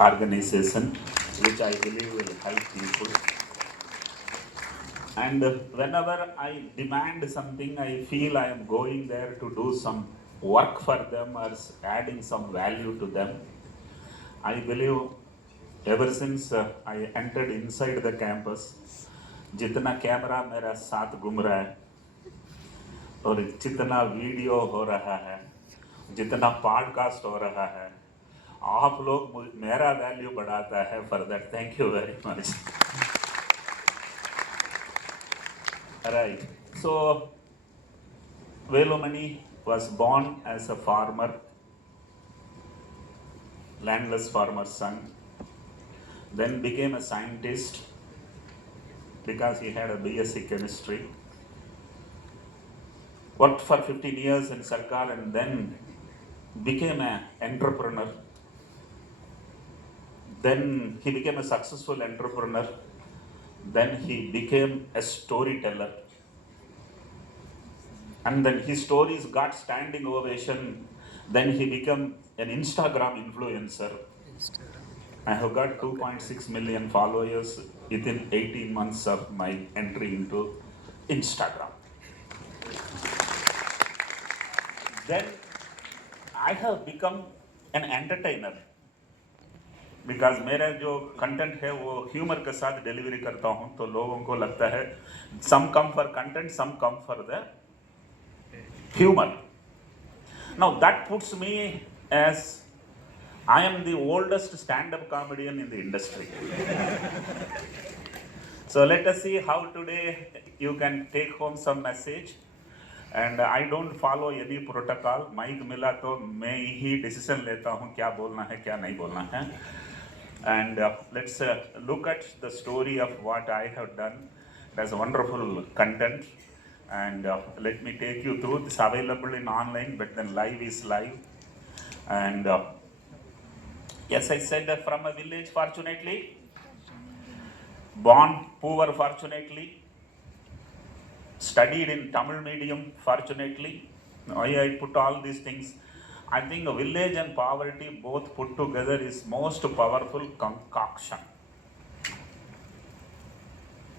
organization which I believe will help people. And whenever I demand something, I feel I am going there to do some work for them or adding some value to them. I believe ever since I entered inside the campus, जितना camera मेरा साथ घूम रहा है और जितना video हो रहा है, जितना पॉडकास्ट हो रहा है, आप लोग मेरा वैल्यू बढ़ाता है. For that thank you very much. Right. So Velumani was born as a farmer, landless farmer's son, then became a scientist because he had a BSc chemistry, worked for 15 years in Sarkar and then became an entrepreneur. Then he became a successful entrepreneur. Then he became a storyteller. And then his stories got standing ovation. Then he became an Instagram influencer. I have got 2.6 million followers within 18 months of my entry into Instagram. Then I have become an entertainer because मेरा जो content है वो humour के साथ delivery करता हूँ, तो लोगों को लगता है some come for content, some come for the humor. Now that puts me as I am the oldest stand-up comedian in the industry. So let us see how today you can take home some message. And I don't follow any protocol. Mic मिला तो मैं ही decision लेता हूँ क्या बोलना है क्या नहीं बोलना है. And let's look at the story of what I have done. There's wonderful content, and let me take you through. It's available in online, but then live is live. And yes, I said that from a village, fortunately, born poor, fortunately, studied in Tamil medium, fortunately. Why I put all these things? I think village and poverty both put together is most powerful concoction.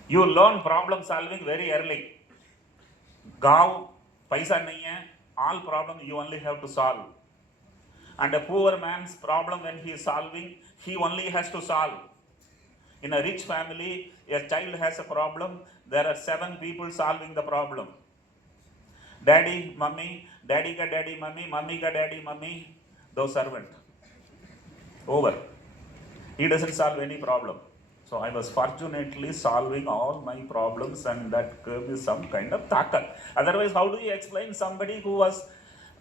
You learn problem solving very early. गाँव पैसा नहीं है, all problem you only have to solve. And a poor man's problem when he is solving, he only has to solve. In a rich family, a child has a problem, there are 7 people solving the problem. Daddy, mummy, daddy ka daddy, mummy ka daddy, mummy, those servant. Over. He doesn't solve any problem. So I was fortunately solving all my problems, and that gave me some kind of takat. Otherwise, how do you explain somebody who was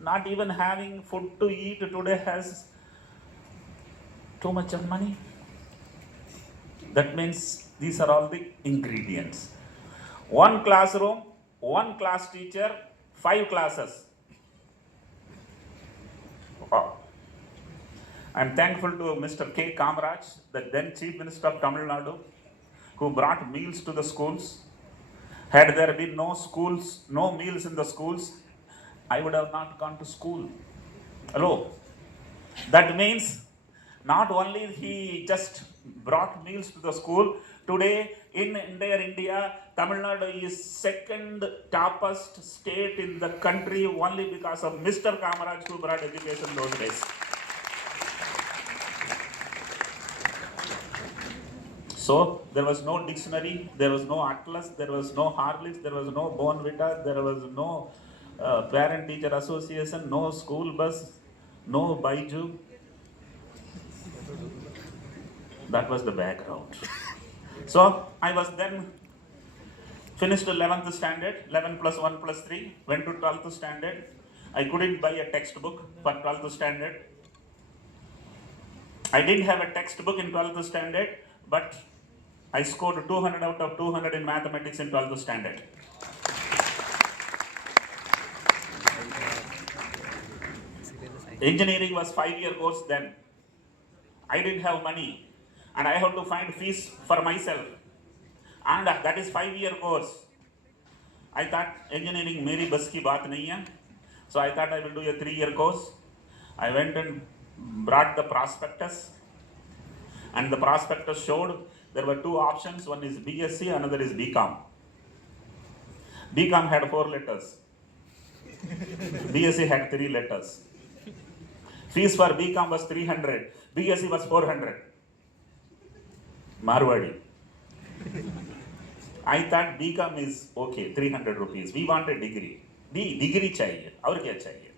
not even having food to eat today has too much of money? That means these are all the ingredients. 1 classroom, 1 class teacher, 5 classes. Wow. I'm thankful to Mr. K. Kamaraj, the then Chief Minister of Tamil Nadu, who brought meals to the schools. Had there been no schools, no meals in the schools, I would have not gone to school. Hello. That means not only he just brought meals to the school, today in entire India, Tamil Nadu is second toppest state in the country only because of Mr. Kamaraj who brought education those days. So there was no dictionary, there was no atlas, there was no Horlicks, there was no Bournvita, there was no parent-teacher association, no school bus, no Baiju. That was the background. So I was then finished 11th standard, 11 plus 1 plus 3, went to 12th standard. I couldn't buy a textbook for 12th standard. I didn't have a textbook in 12th standard, but I scored 200 out of 200 in mathematics in 12th standard. Engineering was 5-year course then. I didn't have money and I had to find fees for myself. And that is 5-year course. I thought engineering meri bas ki baat nahi hai. So I thought I will do a 3-year course. I went and brought the prospectus. And the prospectus showed there were two options. One is BSc, another is BCom. BCom had 4 letters. BSc had 3 letters. Fees for BCom was 300. BSc was 400. Marwadi. I thought BCom is okay, 300 rupees. We want a degree. Degree chahiye. Aur kya chahiye?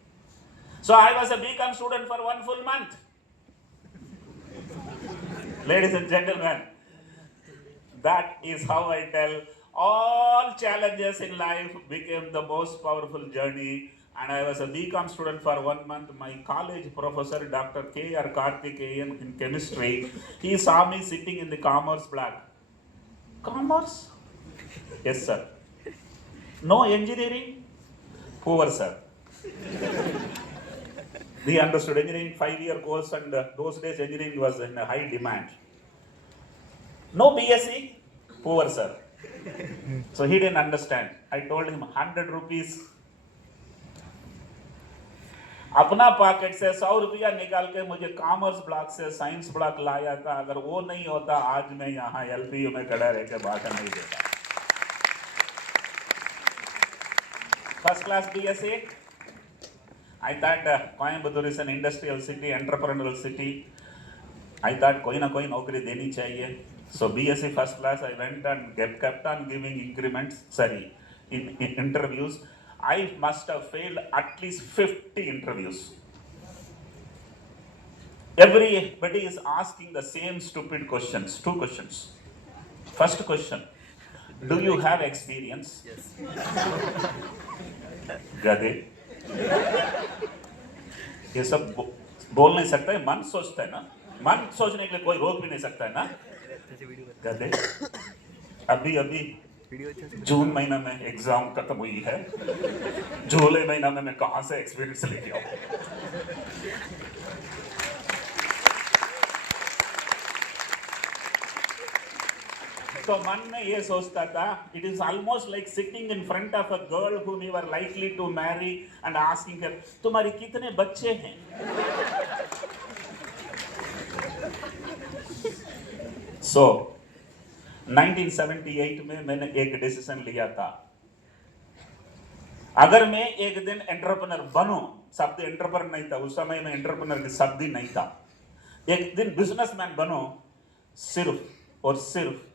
So I was a BCom student for 1 full month. Ladies and gentlemen, that is how I tell all challenges in life became the most powerful journey. And I was a BCom student for 1 month. My college professor, Dr. K.R. Karthikeyan in chemistry, he saw me sitting in the commerce block. Commerce? Yes, sir. No engineering? Poor, sir. He understood engineering 5-year course, and those days engineering was in a high demand. No BSc? Poor, sir. So he didn't understand. I told him 100 rupees. अपना pocket से 100 रुपया निकाल के मुझे commerce block से science block लाया था. अगर वो नहीं होता आज मैं यहाँ LPU में खड़ा रह के भाषण नहीं देता. First class BSc. I thought Coimbatore is an industrial city, entrepreneurial city. I thought कोई ना कोई नौकरी देनी चाहिए. So BSc first class, I went and kept on giving interviews. I must have failed at least 50 interviews. Everybody is asking the same stupid questions. 2 questions. First question, do you have experience? Yes. गधे. ये सब बोल नहीं सकता है, मन सोचता है ना. मन सोचने के लिए कोई रोक भी नहीं सकता है ना. गधे. अभी जून महीना में एग्जाम खत्म हुई है. जुलाई महीना में मैं कहां से एक्सपीरियंस लेके आऊं. तो मन में ये सोचता था, it is almost like sitting in front of a girl whom you are likely to marry and asking her, तुम्हारे कितने बच्चे हैं? So 1978 में मैंने एक डिसीजन लिया था. अगर मैं एक दिन एंटरप्रेन्योर बनूं, शब्द एंटरप्रेन्योर नहीं था उस समय में, एंटरप्रेन्योर की शब्द ही नहीं था. एक दिन बिजनेसमैन बनूं, सिर्फ और सिर्फ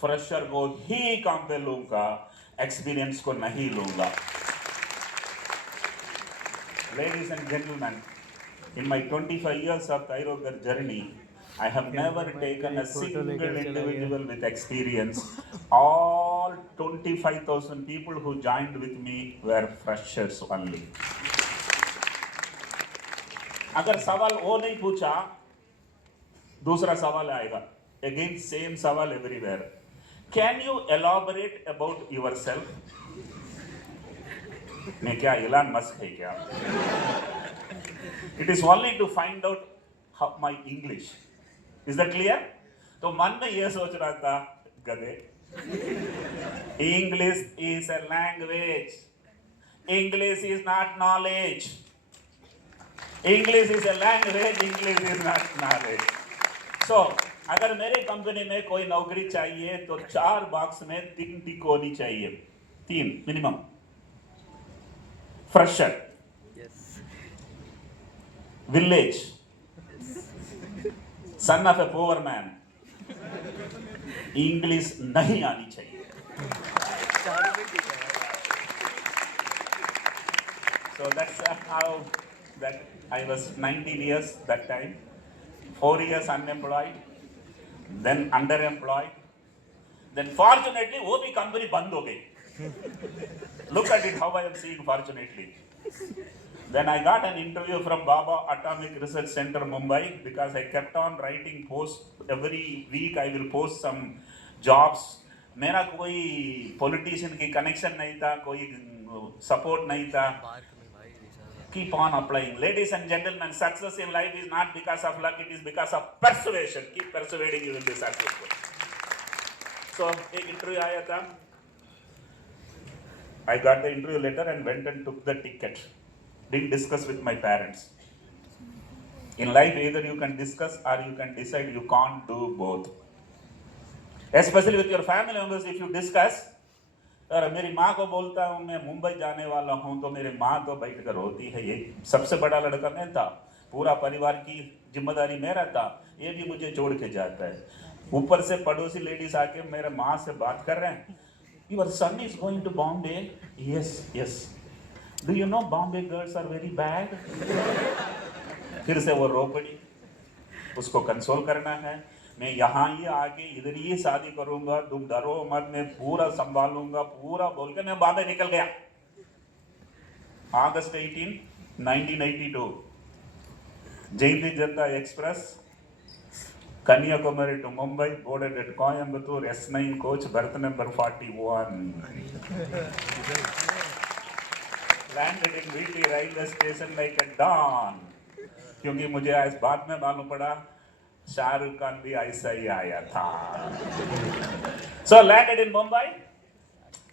फ्रेशर को ही काम पे लूंगा, एक्सपीरियंस को नहीं लूंगा. Ladies and gentlemen, in my 25 years of Thairogar journey, I have never taken a single individual with experience. All 25,000 people who joined with me were freshers only. अगर सवाल वो नहीं पूछा, दूसरा सवाल आएगा. Again, same सवाल everywhere. Can you elaborate about yourself? मैं क्या इलान मस्क है क्या? It is only to find out how my English. Is that clear? तो मन में ये सोच रहा था, गधे. English is a language. English is not knowledge. English is a language. English is not knowledge. So, अगर मेरे कंपनी में कोई नौकरी चाहिए तो 4 बॉक्स में 3 टिक होनी चाहिए. 3 minimum. Fresher, village, son of a poor man, English नहीं आनी चाहिए. So that's how that I was 19 years that time. 4 years unemployed, then underemployed, then fortunately वो भी कंपनी बंद हो गई. Look at it how I am seeing fortunately. Then I got an interview from Baba Atomic Research Center, Mumbai, because I kept on writing posts. Every week I will post some jobs. मेरा कोई politician की connection नहीं था, कोई support नहीं था. Keep on applying. Ladies and gentlemen, success in life is not because of luck, it is because of persuasion. Keep persuading, you will be successful. So, एक interview आया था. I got the interview letter and went and took the ticket. Didn't discuss with my parents. In life, either you can discuss or you can decide. You can't do both. Especially with your family members, if you discuss, और मेरी माँ को बोलता हूँ मैं मुंबई जाने वाला हूँ, तो मेरी माँ तो बैठ कर रोती है, ये सबसे बड़ा लड़का मैं था, पूरा परिवार की जिम्मेदारी मेरा था, ये भी मुझे छोड़ के जाता है। ऊपर से पड़ोसी लेडीज आके मेरे माँ से बात कर रहे हैं, your son is going to Bombay. Yes yes, do you know Bombay girls are very bad. फिर से वो रो पड़ी, उसको कंसोल करना है, मैं यहाँ ही आके इधर ही शादी करूंगा, तुम डरो मत, मैं पूरा संभालूंगा, पूरा बोल के मैं बॉम्बे निकल गया। August 18, 1982, Jayanti Janata express, Kanyakumari to Mumbai, boarded at Coimbatore, S9 coach, berth number 41. Landed in Whitley railway station like a dawn. क्योंकि मुझे आज बाद में मालूम पड़ा शाहरुख खान भी ऐसा ही आया था। So landed in Mumbai.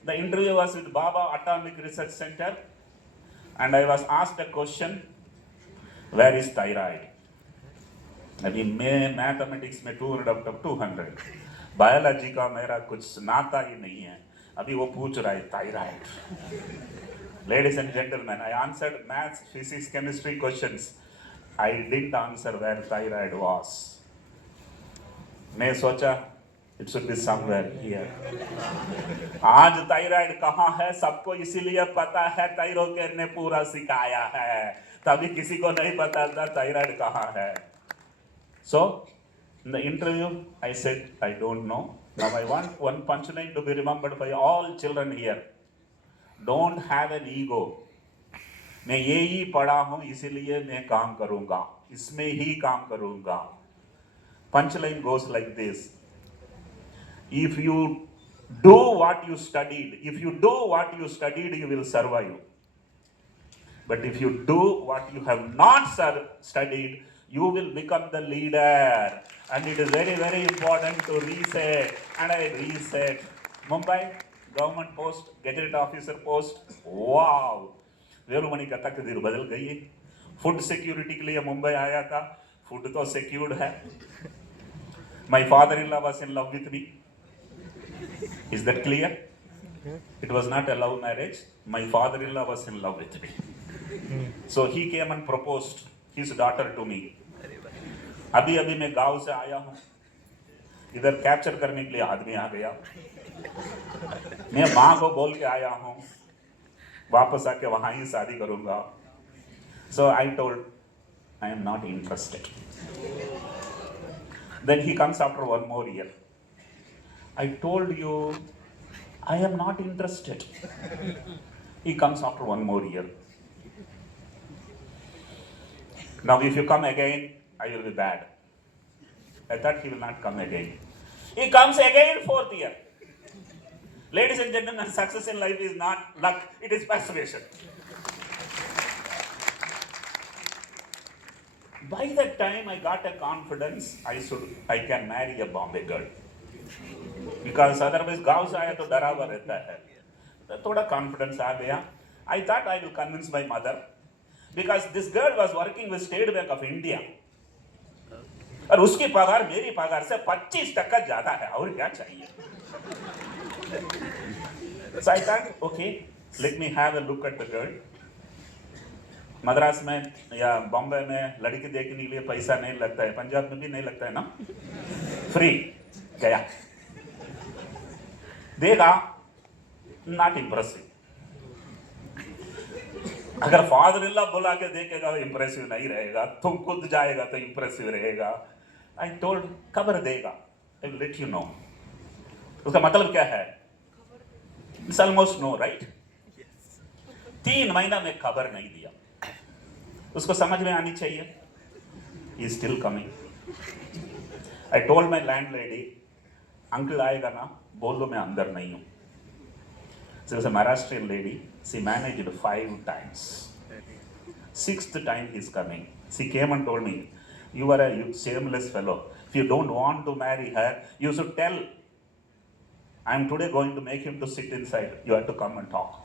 The interview was with Baba Atomic Research Center, and I was asked a question, where is thyroid? अभी मैं मैथमेटिक्स में 200 out of 200, बायोलॉजी का मेरा कुछ नाता ही नहीं है, अभी वो पूछ रहा है thyroid. Ladies and gentlemen, I answered maths, physics, chemistry questions. I didn't answer where thyroid was. मैं सोचा it should be somewhere here. आज थायराइड कहाँ है सबको इसीलिए पता है, थायरोकेयर ने पूरा सिखाया है, तभी किसी को नहीं पता था थायराइड कहाँ है। So in the interview I said I don't know. Now I want one punchline to be remembered by all children here. Don't have an ego. मैं यही पढ़ा हूँ इसीलिए मैं काम करूंगा, इसमें ही काम करूंगा। Punchline goes like this: if you do what you studied, you will survive. But if you do what you have not studied, you will become the leader. And it is very, very important to reset. And I reset. Mumbai, government post, gadget officer post. Wow! Velumani का तकदीर बदल गई है। Food security के लिए मुंबई आया था, food तो सिक्योर्ड है। My father-in-law was in love with me. Is that clear? It was not a love marriage. My father-in-law was in love with me. So he came and proposed his daughter to me. अभी अभी मैं गांव से आया हूँ, इधर capture करने के लिए आदमी आ गया। मैं माँ को बोल के आया हूँ, वापस आके वहां ही शादी करूंगा। So I told, I am not interested. Then he comes after one more year. I told you, I am not interested. He comes after one more year. Now if you come again, I will be bad. I thought he will not come again. He comes again, 4th year. Ladies and gentlemen, success in life is not luck, it is persuasion. By that time, I got a confidence I can marry a Bombay girl. Because otherwise, गाँव से आया तो डरा हुआ रहता है, तो थोड़ा confidence आ गया. I thought I will convince my mother, because this girl was working with State Bank of India. और उसकी पगार मेरी पगार से 25% ज्यादा है, और क्या चाहिए? So I thought, okay, let me have a look at the girl. Madras में या बॉम्बे में लड़की देखने के लिए पैसा नहीं लगता है, पंजाब में भी नहीं लगता है ना, फ्री। गया, देखा, नॉट इम्प्रेसिव। अगर फादर इन लॉ बुला के देखेगा तो इम्प्रेसिव नहीं रहेगा, तुम खुद जाएगा तो इम्प्रेसिव रहेगा। आई टोल्ड खबर देगा, I will let you know. उसका मतलब क्या है? It's almost no, right? 3 महीना में खबर नहीं दिया, उसको समझ में आनी चाहिए। He is still coming. I told my landlady, uncle आएगा ना, बोल दो मैं अंदर नहीं हूं। So it was a Maharashtrian lady. She managed 5 times. 6th time he is coming. She came and told me, you are a shameless fellow. If you don't want to marry her, you should tell, I am today going to make him to sit inside. You have to come and talk.